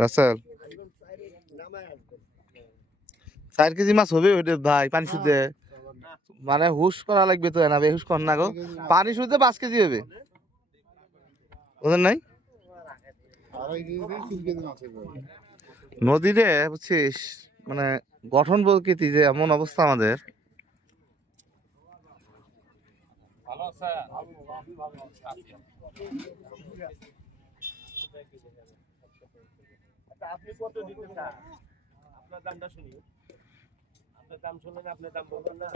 Rasel 4 KG মাছ হবে ওইটা ভাই পানি শুদ্ধে মানে হুশ করা লাগবে তো না বেহুশ কর না গো পানি শুদ্ধে 5 কেজি হবে ওদের নাই নদীতে বুঝছিস মানে গঠন প্রকৃতি যে এমন অবস্থা আমাদের আপনি কত দিতে চান আপনার দামটা শুনি আপনার দাম শুনলেন আপনি দাম বলবেন না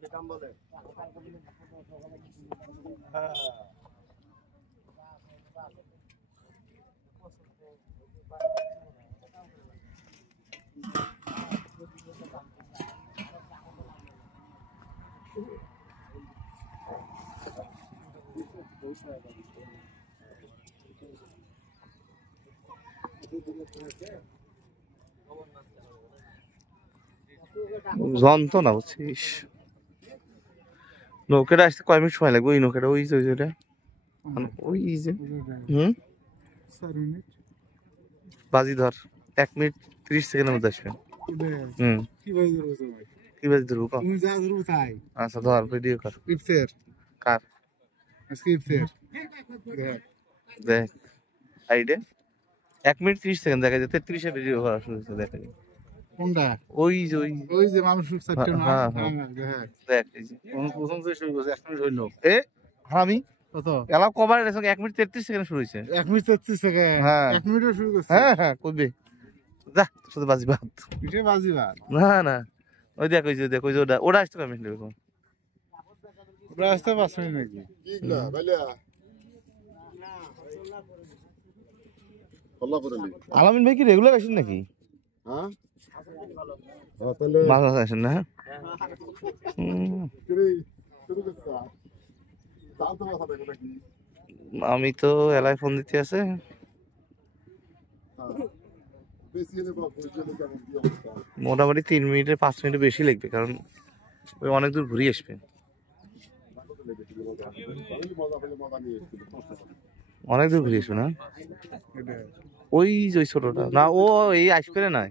যে দাম বলেন যন্ত্রণা বুঝছিস নৌকাটা আসতে কয় মিনিট সময় লাগবে ওই নৌকাটা ওই যে ওইটা ওই যে বাজি ধর 1 মিনিট 30 সেকেন্ডের মধ্যে আসবে কি বাজি ধরবো কম আচ্ছা ধর ভিডিও কর কার দেখ আইডে 1 মিনিট 30 সেকেন্ড দেখা যায় 33 এ ভিডিও করা শুরু হয়েছে দেখা যায় কোনটা ওই যে মানুষ দেখ এই যে প্রথম থেকে শুরু করছে 1 মিনিট হইলো এ হারামি কত এলাও কভার 1 মিনিট 33 সেকেন্ড শুরু হয়েছে 1 মিনিট 33 সেকেন্ড হ্যাঁ 1 মিনিটও শুরু করছে হ্যাঁ কইবে যা শুধু বাজি বাদ পিঠে বাজি বাদ না ওই দেখ ওই যে ওটা আসতে কয় মিনিট লাগবে ওরা আসতে 5 মিনিট নাকি আলামিন ভাই কি রেগুলার আসেন নাকি মাঝে মাঝে আসেন না আমি তো এলাকায় ফোন দিতে আছে মোটামুটি 3 মিনিটের 5 মিনিট বেশি লাগবে কারণ ওই অনেক দূর ঘুরিয়ে আসবে অনেক দূর ঘুরিয়ে আসবে না ওই যে ছোটটা না ও এই আসবে না